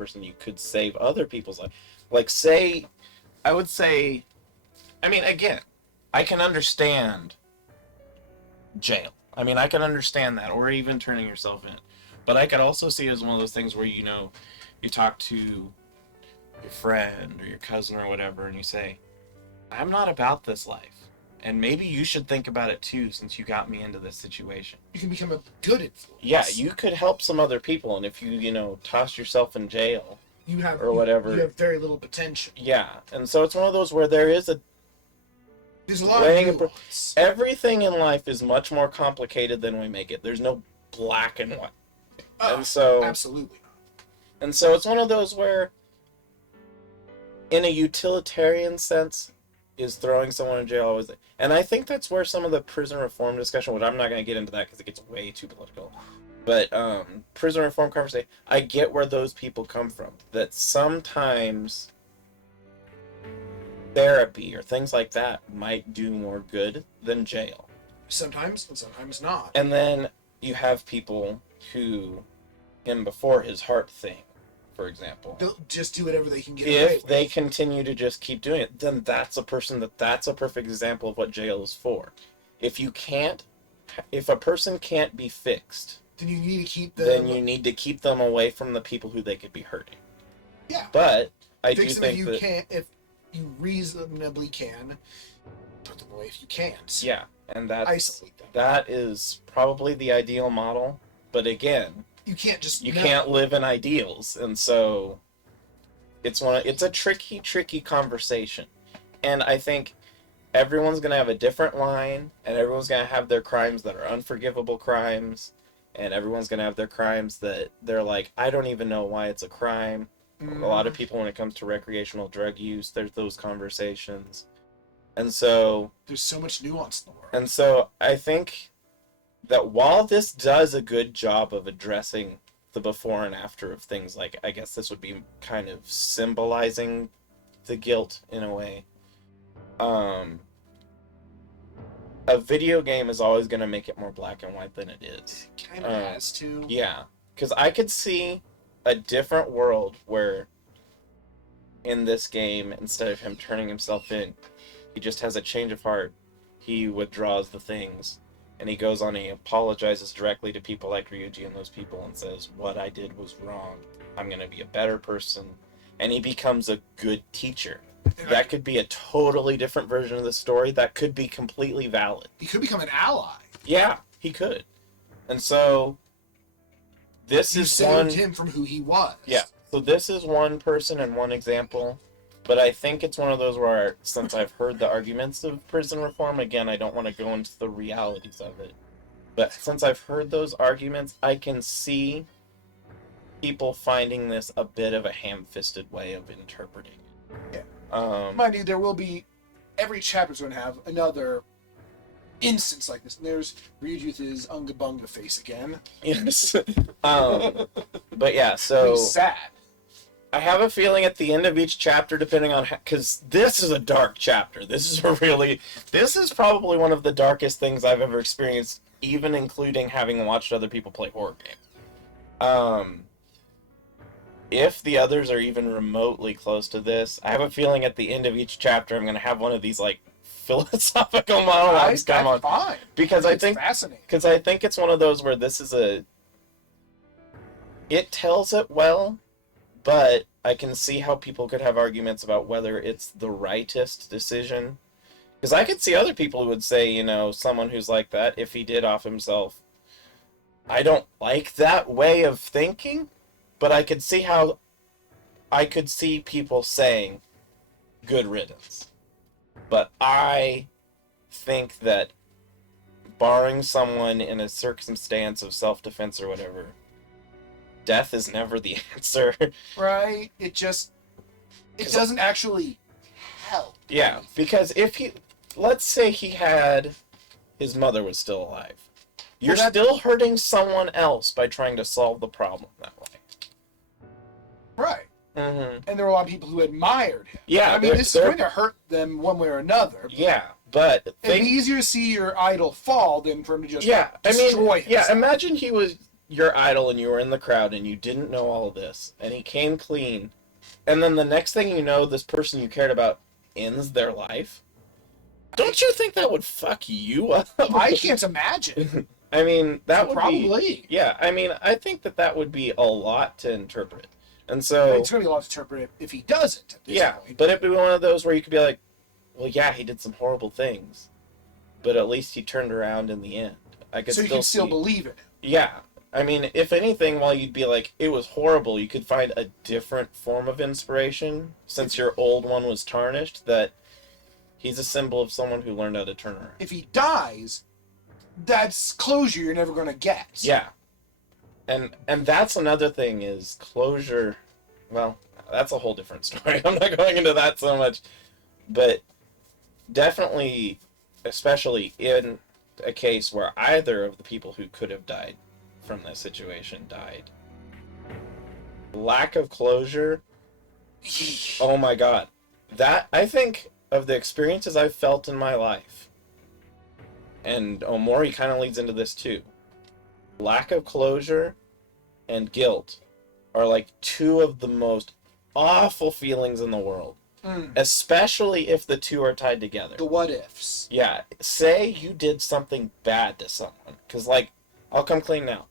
person, you could save other people's life. Like, say, I would say, I mean, again, I can understand jail. I mean, I can understand that, or even turning yourself in. But I could also see it as one of those things where, you know, you talk to your friend or your cousin or whatever, and you say, I'm not about this life. And maybe you should think about it too, since you got me into this situation. You can become a good influence. Yeah, you could help some other people, and if you know, toss yourself in jail or whatever, you have very little potential. Yeah, and so it's one of those where there's a lot of nuance. Everything in life is much more complicated than we make it. There's no black and white. And so absolutely not. And so it's one of those where, in a utilitarian sense, is throwing someone in jail always? And I think that's where some of the prison reform discussion, which I'm not going to get into that because it gets way too political, but prison reform conversation, I get where those people come from. That sometimes therapy or things like that might do more good than jail. Sometimes, and sometimes not. And then you have people who, him before his heart thing, for example, they'll just do whatever they can get away with. If they continue to just keep doing it, then that's a perfect example of what jail is for. If a person can't be fixed, then you need to keep them away from the people who they could be hurting. Yeah. But I Fix do them think if you reasonably can, put them away if you can't. Yeah, and isolate them. That is probably the ideal model, but again, you can't live in ideals, and so it's a tricky conversation. And I think everyone's going to have a different line, and everyone's going to have their crimes that are unforgivable crimes, and everyone's going to have their crimes that they're like, I don't even know why it's a crime. A lot of people, when it comes to recreational drug use, there's those conversations. And so there's so much nuance in the world. And so I think that while this does a good job of addressing the before and after of things, like, I guess this would be kind of symbolizing the guilt in a way, a video game is always going to make it more black and white than it is. It kind of has to. Yeah, because I could see a different world where in this game, instead of him turning himself in, he just has a change of heart, he withdraws the things, and he goes on and he apologizes directly to people like Ryuji and those people and says, what I did was wrong, I'm going to be a better person, and he becomes a good teacher. That could be a totally different version of the story. That could be completely valid. He could become an ally. Yeah, he could. And so this is saved him from who he was. Yeah. So this is one person and one example, but I think it's one of those where, since I've heard the arguments of prison reform, again, I don't want to go into the realities of it, but since I've heard those arguments, I can see people finding this a bit of a ham-fisted way of interpreting it. Yeah. Mind you, there will be, every chapter's going to have another instance like this. And there's Ryuji with his Unga Bunga face again. Yes. But yeah, so sad. I have a feeling at the end of each chapter, depending on, because this is a dark chapter. This is probably one of the darkest things I've ever experienced, even including having watched other people play horror games. If the others are even remotely close to this, I have a feeling at the end of each chapter I'm going to have one of these like philosophical monologues come on. Fine. Because I think fascinating. Because I think it's one of those where it tells it well, but I can see how people could have arguments about whether it's the rightest decision. Because I could see other people who would say, someone who's like that, if he did off himself, I don't like that way of thinking, but I could see people saying, good riddance. But I think that barring someone in a circumstance of self-defense or whatever, death is never the answer. Right. It doesn't actually help. Yeah, because let's say his mother was still alive. You're still hurting someone else by trying to solve the problem that way. Right. Mm-hmm. And there were a lot of people who admired him. Yeah. I mean, this is going to hurt them one way or another. Yeah, but it's easier to see your idol fall than for him to just destroy himself. Yeah, imagine he was your idol and you were in the crowd and you didn't know all of this, and he came clean, and then the next thing you know, this person you cared about ends their life? Don't you think that would fuck you up? I can't imagine. I mean, that would probably. be... Yeah, I mean, I think that would be a lot to interpret. And so... It's going to be a lot to interpret if he doesn't at this point. But it'd be one of those where you could be like, well, yeah, he did some horrible things, but at least he turned around in the end. So you can still believe in him. Yeah. I mean, if anything, while you'd be like, it was horrible, you could find a different form of inspiration, since your old one was tarnished, that he's a symbol of someone who learned how to turn around. If he dies, that's closure you're never going to get. Yeah. And that's another thing, is closure. Well, that's a whole different story. I'm not going into that so much. But definitely, especially in a case where either of the people who could have died from this situation died, lack of closure, oh my god. That, I think, of the experiences I've felt in my life, and Omori kind of leads into this too, lack of closure and guilt are like two of the most awful feelings in the world. Especially if the two are tied together. The what ifs. Yeah. Say you did something bad to someone. Because, like, I'll come clean now.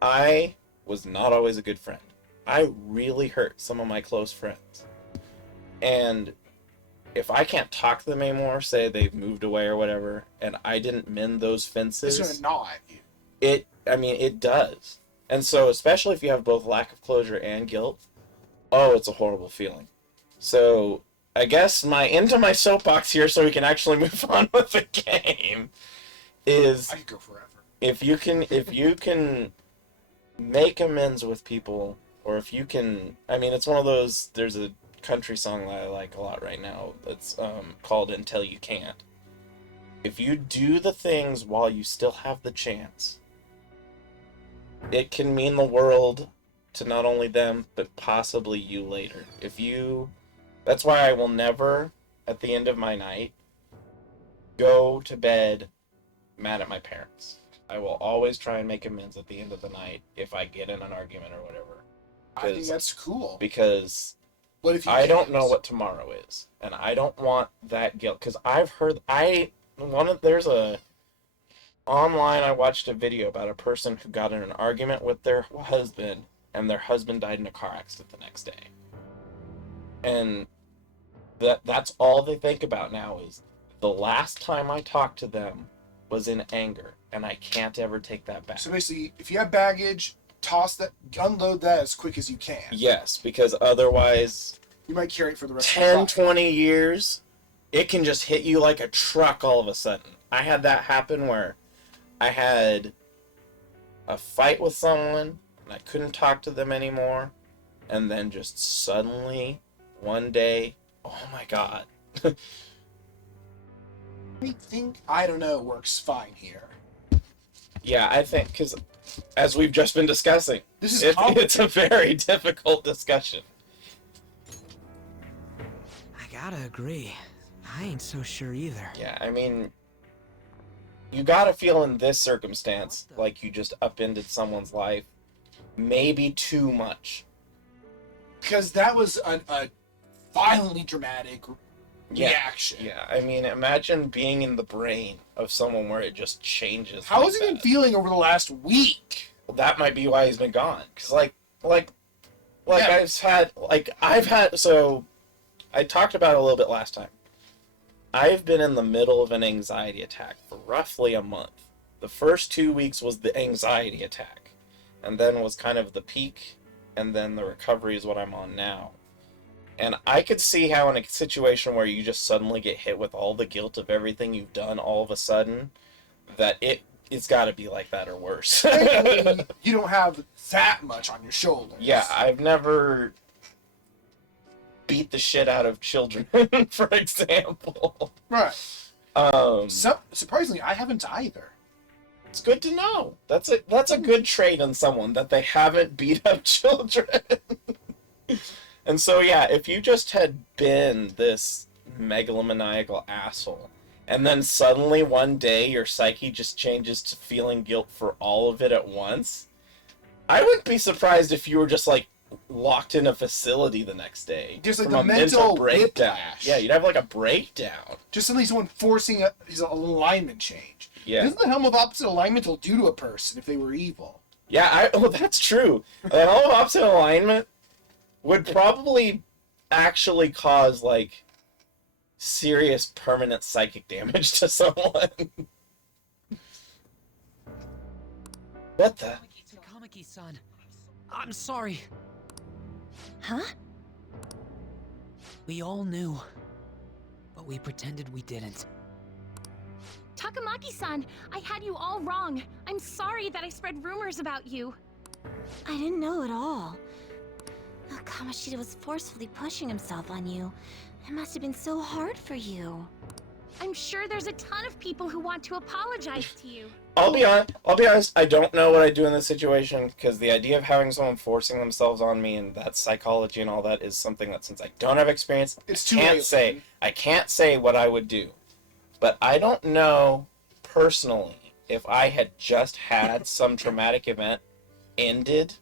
I was not always a good friend. I really hurt some of my close friends. And if I can't talk to them anymore, say they've moved away or whatever, and I didn't mend those fences... It's going to gnaw at you. It does. And so, especially if you have both lack of closure and guilt, oh, it's a horrible feeling. So, I guess into my soapbox here, so we can actually move on with the game, is... I could go forever. If you can make amends with people, or if you can... I mean, it's one of those... There's a country song that I like a lot right now that's called Until You Can't. If you do the things while you still have the chance, it can mean the world to not only them, but possibly you later. That's why I will never, at the end of my night, go to bed mad at my parents. I will always try and make amends at the end of the night if I get in an argument or whatever. I think that's cool. Because what if I don't know what tomorrow is, and I don't want that guilt. Because I've heard online I watched a video about a person who got in an argument with their husband, and their husband died in a car accident the next day. And that's all they think about now is the last time I talked to them was in anger, and I can't ever take that back. So basically, if you have baggage, unload that as quick as you can. Yes, because otherwise... You might carry it for the rest of your life. 20 years, it can just hit you like a truck all of a sudden. I had that happen where I had a fight with someone, and I couldn't talk to them anymore, and then just suddenly, one day, oh my god. I don't know, works fine here. Yeah, I think, because as we've just been discussing, it's a very difficult discussion. I gotta agree. I ain't so sure either. Yeah, I mean, you gotta feel in this circumstance like you just upended someone's life maybe too much. Because that was a violently dramatic reaction. Yeah, I mean, imagine being in the brain of someone where it just changes. How has he been feeling over the last week? Well, that might be why he's been gone. Because, so, I talked about it a little bit last time. I've been in the middle of an anxiety attack for roughly a month. The first 2 weeks was the anxiety attack, and then was kind of the peak, and then the recovery is what I'm on now. And I could see how in a situation where you just suddenly get hit with all the guilt of everything you've done all of a sudden, that it's got to be like that or worse. You don't have that much on your shoulders. Yeah, I've never beat the shit out of children, for example. Right. Surprisingly, I haven't either. It's good to know. That's a good trait in someone, that they haven't beat up children. And so, yeah, if you just had been this megalomaniacal asshole, and then suddenly one day your psyche just changes to feeling guilt for all of it at once, I wouldn't be surprised if you were just like locked in a facility the next day. Just like from the a mental breakdown. whiplash. Yeah, you'd have like a breakdown. Just suddenly someone forcing his alignment change. Yeah. Isn't the helm of opposite alignment will do to a person if they were evil? Yeah, that's true. The helm of opposite alignment would probably actually cause like serious permanent psychic damage to someone. What the? Takamaki-san, I'm sorry. Huh? We all knew, but we pretended we didn't. Takamaki-san, I had you all wrong. I'm sorry that I spread rumors about you. I didn't know at all. Kamoshida was forcefully pushing himself on you. It must have been so hard for you. I'm sure there's a ton of people who want to apologize to you. I'll be honest, I don't know what I'd do in this situation, because the idea of having someone forcing themselves on me and that psychology and all that is something that, since I don't have experience, I can't say what I would do. But I don't know, personally, if I had just had some traumatic event ended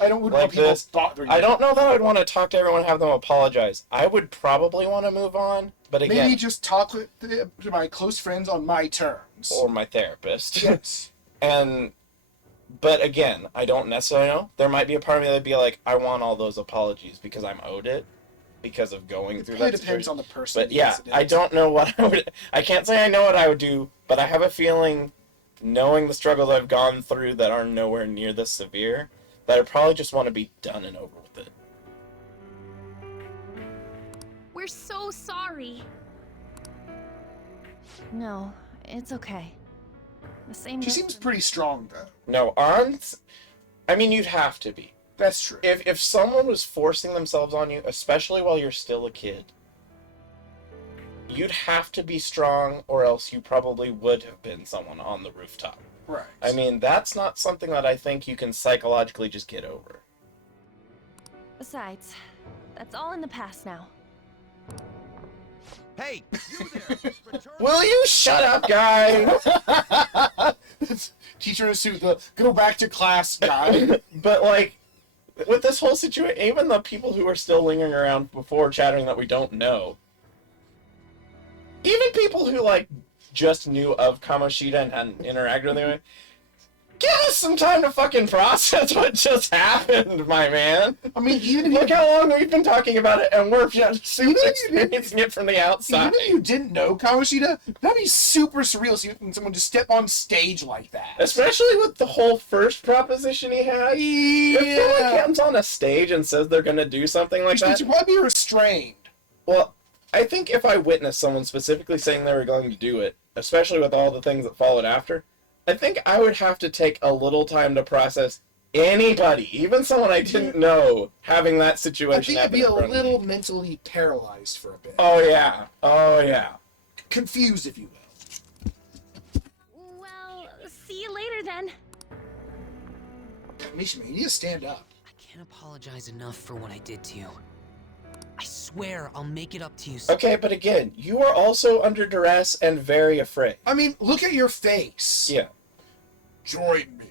I don't like this, bothering I don't know that I'd want to talk to everyone and have them apologize. I would probably want to move on, but again... Maybe just talk to my close friends on my terms. Or my therapist. Yes. But again, I don't necessarily know. There might be a part of me that'd be like, I want all those apologies because I'm owed it because of going through that. It depends on the person. But yeah, I don't know what I would... I can't say I know what I would do, but I have a feeling, knowing the struggles I've gone through that are nowhere near this severe, that I probably just want to be done and over with it. We're so sorry. No, it's okay. The same. She seems pretty strong, though. No, I mean, you'd have to be. That's true. If someone was forcing themselves on you, especially while you're still a kid, you'd have to be strong, or else you probably would have been someone on the rooftop. Right. I mean, that's not something that I think you can psychologically just get over. Besides, that's all in the past now. Hey, you there! Will you shut up, guy? Teacher in a suit, the go back to class guy. But, like, with this whole situation, even the people who are still lingering around before chattering that we don't know, even people who, like, just knew of Kamoshida and hadn't interacted with him, give us some time to fucking process what just happened, my man. I mean, even Look how long we've been talking about it, and we're just experiencing it from the outside. Even if you didn't know Kamoshida, that'd be super surreal seeing someone just step on stage like that. Especially with the whole first proposition he had. Yeah. If someone comes on a stage and says they're going to do something like that... You should probably be restrained. Well, I think if I witnessed someone specifically saying they were going to do it, especially with all the things that followed after, I think I would have to take a little time to process anybody, even someone I didn't know, having that situation happen. I think I'd be a little mentally paralyzed for a bit. Oh, yeah. Oh, yeah. Confused, if you will. Well, see you later then. Mishima, you need to stand up. I can't apologize enough for what I did to you. I swear I'll make it up to you. Okay, but again, you are also under duress and very afraid. I mean, look at your face. Yeah. Join me.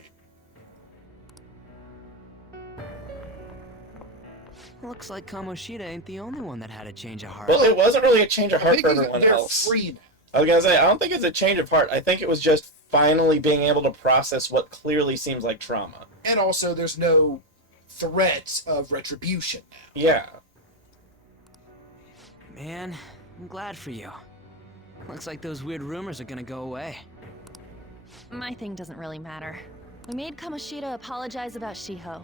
Looks like Kamoshida ain't the only one that had a change of heart. Well, it wasn't really a change of I heart think for everyone they're else. free now. I was going to say, I don't think it's a change of heart. I think it was just finally being able to process what clearly seems like trauma. And also, there's no threat of retribution now. Yeah. Man, I'm glad for you. Looks like those weird rumors are gonna go away. My thing doesn't really matter. We made Kamoshida apologize about Shiho.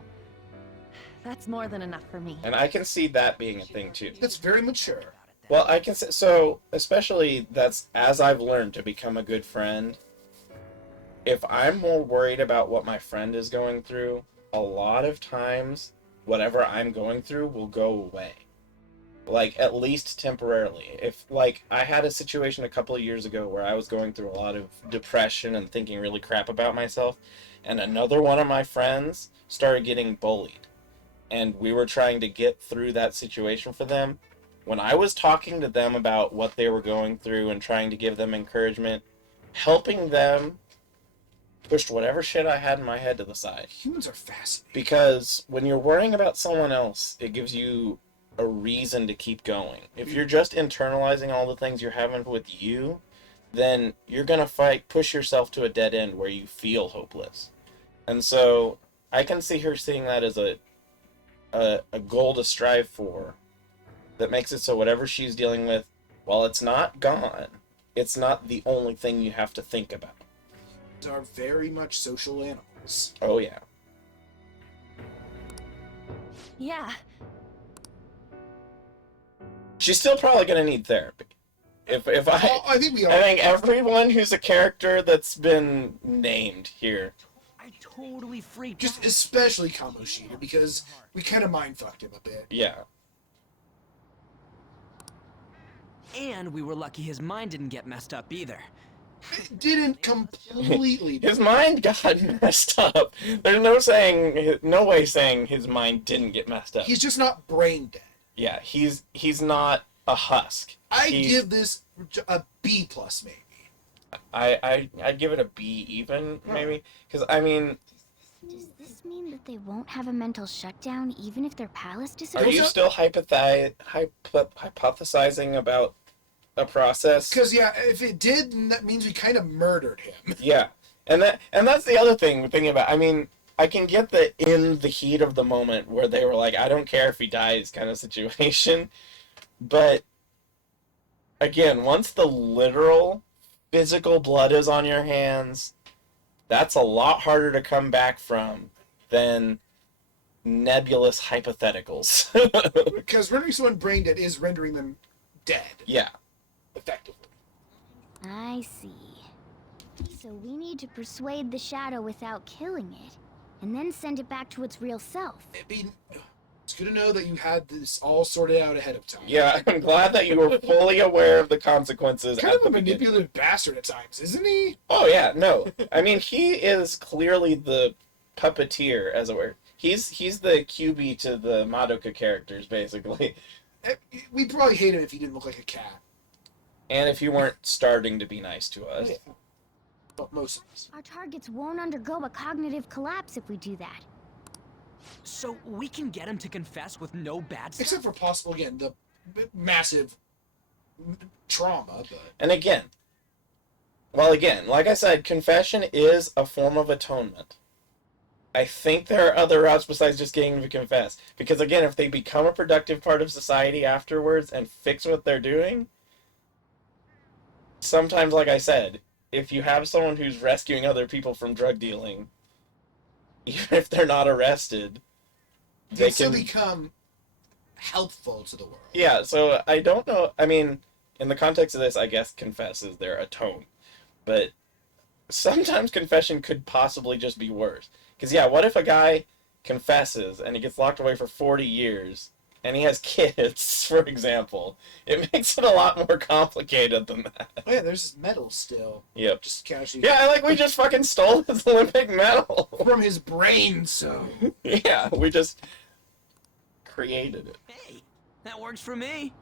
That's more than enough for me. And I can see that being a thing, too. That's very mature. Well, I can say, so, especially that's, as I've learned to become a good friend, if I'm more worried about what my friend is going through, a lot of times, whatever I'm going through will go away. Like, at least temporarily. If, like, I had a situation a couple of years ago where I was going through a lot of depression and thinking really crap about myself, and another one of my friends started getting bullied. And we were trying to get through that situation for them. When I was talking to them about what they were going through and trying to give them encouragement, helping them pushed whatever shit I had in my head to the side. Humans are fascinating. Because when you're worrying about someone else, it gives you a reason to keep going. If you're just internalizing all the things you're having with you, then you're going to push yourself to a dead end where you feel hopeless. And so I can see her seeing that as a goal to strive for that makes it so whatever she's dealing with, while it's not gone, it's not the only thing you have to think about. Are very much social animals. Oh, yeah. Yeah. She's still probably going to need therapy. I think we are. I think everyone who's a character that's been named here. I totally freaked Just out. especially Kamoshida, because we kind of mind-fucked him a bit. Yeah. And we were lucky his mind didn't get messed up either. It didn't completely. His mind got messed up. There's no way saying his mind didn't get messed up. He's just not brain dead. Yeah, he's not a husk. I give this a B plus maybe. I'd give it a B even maybe, because I mean, Does this mean that they won't have a mental shutdown even if their palace are disappears? you still hypothesizing about a process? Because yeah, if it did, then that means we kind of murdered him. Yeah, and that's the other thing we're thinking about. I mean, I can get the in the heat of the moment where they were like, I don't care if he dies kind of situation, but again, once the literal physical blood is on your hands, that's a lot harder to come back from than nebulous hypotheticals. Because rendering someone brain dead is rendering them dead, Yeah. effectively. I see. So we need to persuade the shadow without killing it, and then send it back to its real self. It's good to know that you had this all sorted out ahead of time. Yeah, I'm glad that you were fully aware of the consequences Kind at of the a beginning. manipulative bastard at times, isn't he? Oh yeah, no. I mean, he is clearly the puppeteer, as it were. He's the QB to the Madoka characters, basically. We'd probably hate him if he didn't look like a cat. And if you weren't starting to be nice to us. Yeah. But most of us. Our targets won't undergo a cognitive collapse if we do that. So we can get him to confess with no bad stuff? Except for possible, again, the massive trauma, but... And again, like I said, confession is a form of atonement. I think there are other routes besides just getting them to confess. Because again, if they become a productive part of society afterwards and fix what they're doing, sometimes, like I said, if you have someone who's rescuing other people from drug dealing, even if they're not arrested, they still become helpful to the world. Yeah, so I don't know. I mean, in the context of this, I guess confess is their atone. But sometimes confession could possibly just be worse. Because, yeah, what if a guy confesses and he gets locked away for 40 years and he has kids, for example? It makes it a lot more complicated than that. Oh yeah, there's his medal still. Yep. Just casually. Yeah, like we just fucking stole his Olympic medal. From his brain, so. Yeah, we just created it. Hey, that works for me.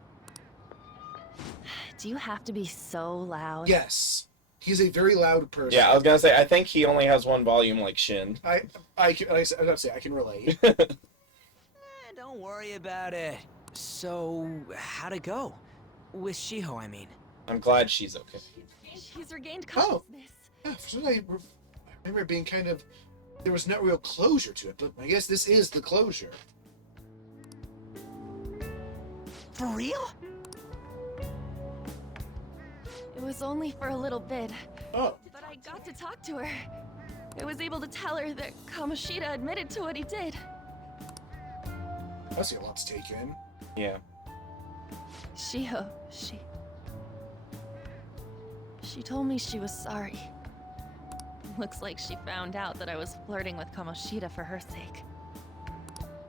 Do you have to be so loud? Yes. He's a very loud person. Yeah, I was gonna say, I think he only has one volume like Shin. I was gonna say, I can relate. Don't worry about it. So, how'd it go? With Shiho, I mean. I'm glad she's okay. She's regained Oh. consciousness. Yeah, for some reason, I remember it being kind of... There was no real closure to it, but I guess this is the closure. For real? It was only for a little bit, Oh. but I got to talk to her. I was able to tell her that Kamoshida admitted to what he did. That's a lot to take in. Yeah. Shiho, she told me she was sorry. Looks like she found out that I was flirting with Kamoshida for her sake.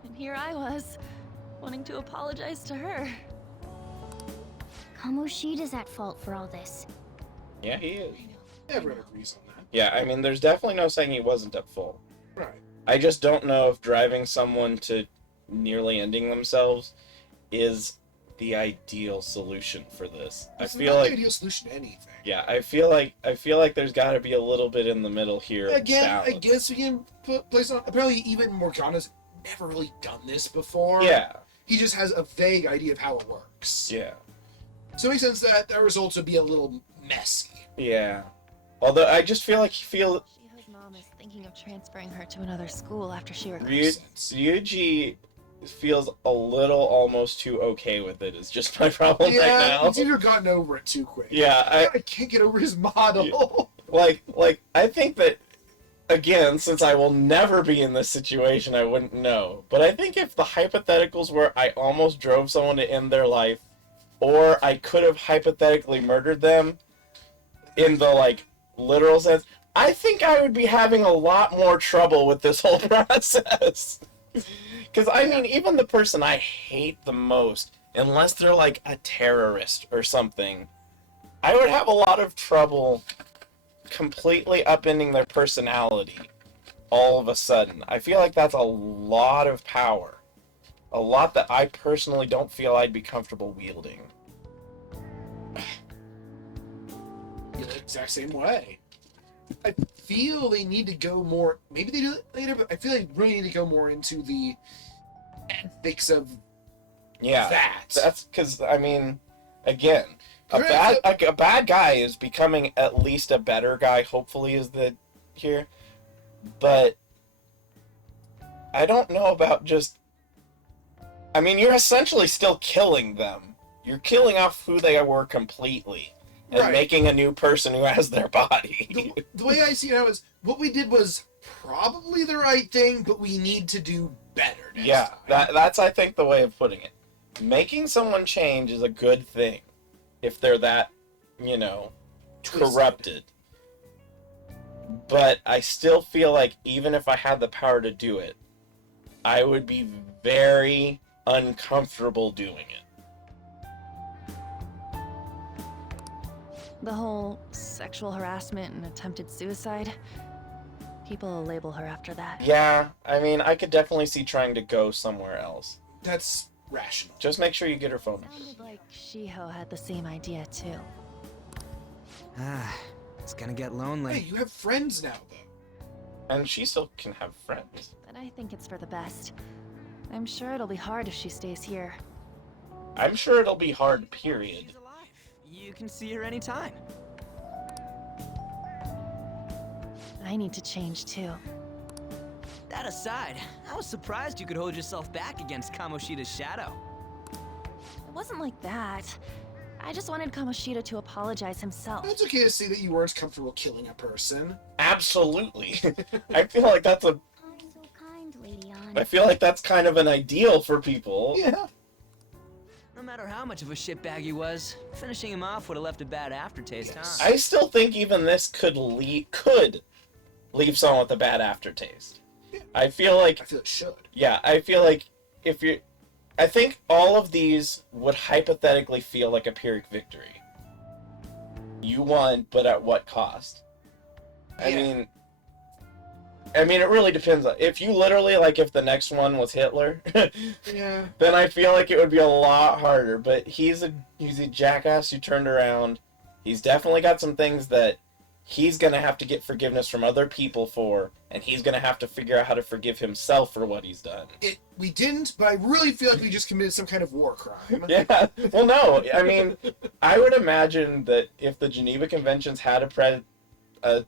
And here I was, wanting to apologize to her. Kamoshida's at fault for all this. Yeah, he is. Everyone agrees on that. Yeah, I mean, there's definitely no saying he wasn't at fault. Right. I just don't know if driving someone to nearly ending themselves is the ideal solution for this. It's I feel not like the ideal solution to anything. yeah, I feel like there's got to be a little bit in the middle here. Again, I balance. guess we can place on. Apparently, even Morgana's never really done this before. Yeah, He just has a vague idea of how it works. yeah, So it makes sense that the results would be a little messy. yeah. Although I just feel like Shiho's mom is thinking of transferring her to another school after she recovers. Ryuji feels a little almost too okay with it. Is just my problem right Yeah, now. he's either gotten over it too quick. Yeah, I can't get over his model. like I think that again, since I will never be in this situation, I wouldn't know. But I think if the hypotheticals were I almost drove someone to end their life, or I could have hypothetically murdered them, in the like literal sense, I think I would be having a lot more trouble with this whole process. Because I mean, even the person I hate the most, unless they're like a terrorist or something, I would have a lot of trouble completely upending their personality all of a sudden. I feel like that's a lot of power. A lot that I personally don't feel I'd be comfortable wielding. You're the exact same way. I feel they need to go more. Maybe they do it later, but I feel they really need to go more into the ethics of Yeah, that. that's because I mean, again, a bad guy is becoming at least a better guy. Hopefully, is the here, but I don't know about just. I mean, you're essentially still killing them. You're killing off who they were completely. And Right. making a new person who has their body. The way I see it now is what we did was probably the right thing, but we need to do better next Yeah, time. that's I think the way of putting it. Making someone change is a good thing if they're that, Twisted. corrupted. But I still feel like even if I had the power to do it, I would be very uncomfortable doing it. The whole sexual harassment and attempted suicide. People will label her after that. Yeah, I mean, I could definitely see trying to go somewhere else. That's rational. Just make sure you get her phone. Sounded like Shiho had the same idea too. Ah, it's gonna get Hey, lonely. you have friends now, though. And she still can have friends. But I think it's for the best. I'm sure it'll be hard if she stays here. I'm sure it'll be hard, period. She's alive. You can see her anytime. I need to change too. That aside, I was surprised you could hold yourself back against Kamoshida's shadow. It wasn't like that. I just wanted Kamoshida to apologize himself. It's okay to say that you weren't comfortable killing a person. Absolutely. I feel like that's I'm so kind, Lady Ann. I feel like that's kind of an ideal for people. Yeah. No matter how much of a shitbag he was, finishing him off would have left a bad aftertaste, Yes. huh? I still think even this could leave someone with a bad aftertaste. Yeah. I feel like I feel it should. yeah, I feel like I think all of these would hypothetically feel like a Pyrrhic victory. You won, but at what cost? Yeah. I mean, it really depends. If you literally, like, if the next one was Hitler, Yeah. then I feel like it would be a lot harder. But he's a jackass who turned around. He's definitely got some things that he's going to have to get forgiveness from other people for, and he's going to have to figure out how to forgive himself for what he's done. We didn't, but I really feel like we just committed some kind of war crime. Yeah, well, no, I mean, I would imagine that if the Geneva Conventions had a That would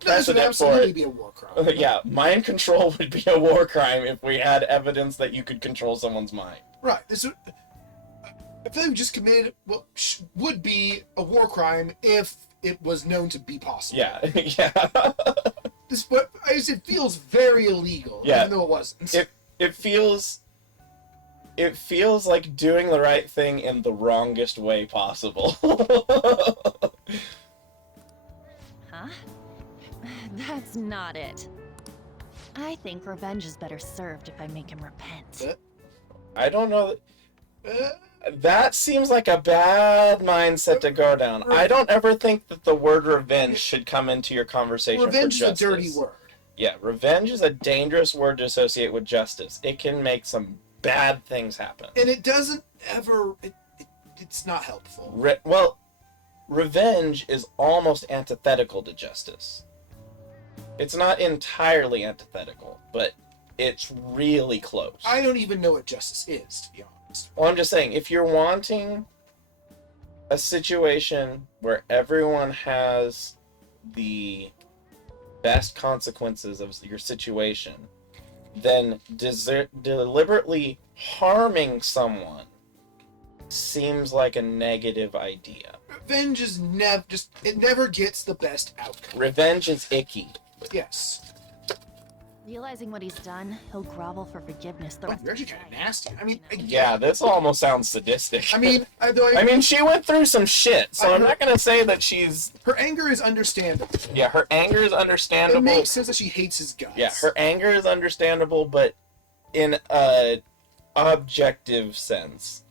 precedent for absolutely it, be a war crime. yeah, mind control would be a war crime if we had evidence that you could control someone's mind. Right. I feel like we just committed what would be a war crime if it was known to be possible. Yeah, yeah. But it feels very illegal, Yeah. even though it wasn't. It feels like doing the right thing in the wrongest way possible. Huh? That's not it. I think revenge is better served if I make him repent. I don't know. Uh, That seems like a bad mindset to go down. I don't ever think that the word revenge should come into your conversation revenge for is a justice. dirty word. Yeah, revenge is a dangerous word to associate with justice. It can make some bad things happen. And it doesn't ever... it's not helpful. Well, revenge is almost antithetical to justice. It's not entirely antithetical, but it's really close. I don't even know what justice is, to be honest. Well, I'm just saying, if you're wanting a situation where everyone has the best consequences of your situation, then deliberately harming someone seems like a negative idea. Revenge is it never gets the best outcome. Revenge is icky. Yes. Realizing what he's done, he'll grovel for forgiveness the Oh, rest you're of actually kind of nasty. I mean, Yeah, this almost sounds sadistic. I mean, I mean, she went through some shit, so I'm not gonna say that she's... her anger is understandable. Yeah, her anger is understandable. It makes sense that she hates his guts. Yeah, her anger is understandable, but in a objective sense,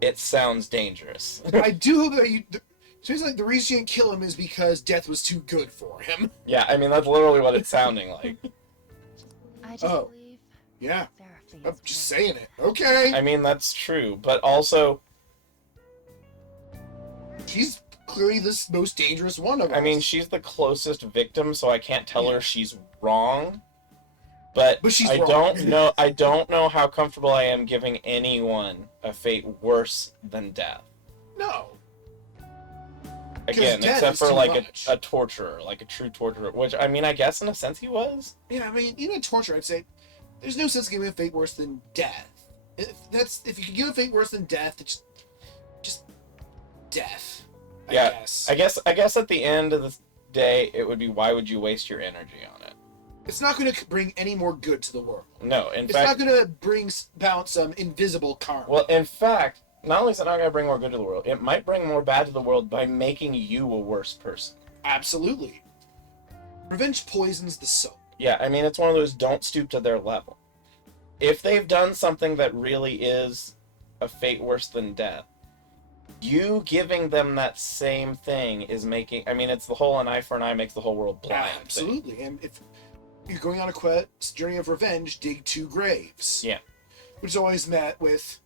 it sounds dangerous. I do hope that so it's like the reason she didn't kill him is because death was too good for him. Yeah, I mean, that's literally what it's sounding like. I just Oh. believe Yeah. therapy I'm is just good. saying it. Okay. I mean, that's true, but also, She's clearly the most dangerous one of us. I mean, she's the closest victim, so I can't tell her she's wrong. But she's I wrong. I don't know how comfortable I am giving anyone a fate worse than death. No. Again, death except is for too like much. a torturer, like a true torturer, which, I mean, I guess in a sense he was. Yeah, I mean, even in torture, I'd say there's no sense giving a fate worse than death. If you could give a fate worse than death, it's just death. I Yeah, guess. I guess at the end of the day, it would be, why would you waste your energy on it? It's not going to bring any more good to the world. No, in It's fact, not going to bring about some invisible karma. well, in fact, not only is it not going to bring more good to the world, it might bring more bad to the world by making you a worse person. Absolutely. Revenge poisons the soul. Yeah, I mean, it's one of those don't stoop to their level. If they've done something that really is a fate worse than death, you giving them that same thing is making... I mean, it's the whole an eye for an eye makes the whole world blind thing. Absolutely. And if you're going on a quest, journey of revenge, dig 2 graves. Yeah. Which is always met with,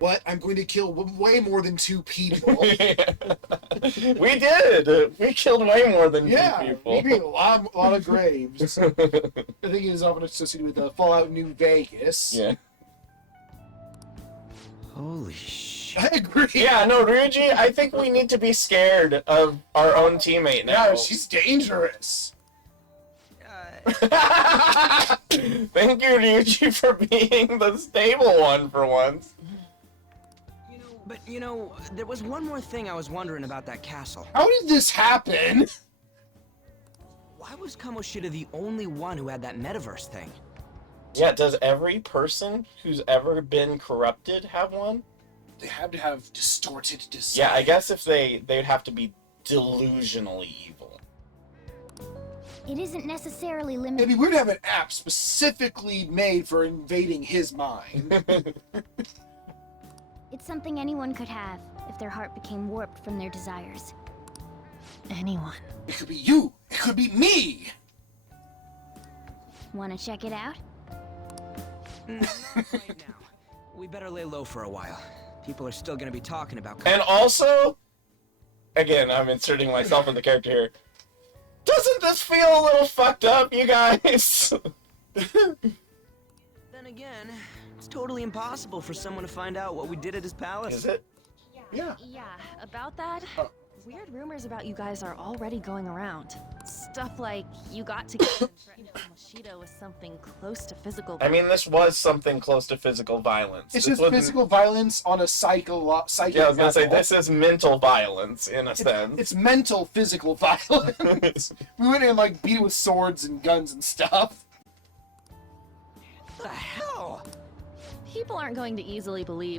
what? I'm going to kill way more than 2 people. We did! We killed way more than 2 Yeah, people. we beat a lot of graves. I think it is often associated with Fallout New Vegas. Yeah. Holy shit. I agree. Yeah, no, Ryuji, I think we need to be scared of our own teammate now. Yeah, she's dangerous. Thank you, Ryuji, for being the stable one for once. You know, there was one more thing I was wondering about that castle. How did this happen? Why was Kamoshida the only one who had that metaverse thing? Yeah, does every person who's ever been corrupted have one? They have to have distorted design. Yeah, I guess if they'd have to be delusionally evil. It isn't necessarily It'd limited. be weird to have an app specifically made for invading his mind. It's something anyone could have if their heart became warped from their desires. Anyone. It could be you. It could be me. Want to check it out? Not right now. We better lay low for a while. People are still gonna be talking about. And also, again, I'm inserting myself in the character here. Doesn't this feel a little fucked up, you guys? Then again, it's totally impossible for someone to find out what we did at his palace. Is it? Yeah. Yeah, about that, Oh. weird rumors about you guys are already going around. Stuff like you got together and threatened Kamoshida with something close to physical. I mean, this was something close to physical violence. It's This just wasn't- physical violence on a psychic Yeah, I was gonna say, level. this is mental violence, in a sense. It's mental physical violence. We went in and like beat it with swords and guns and stuff. What the hell? People aren't going to easily believe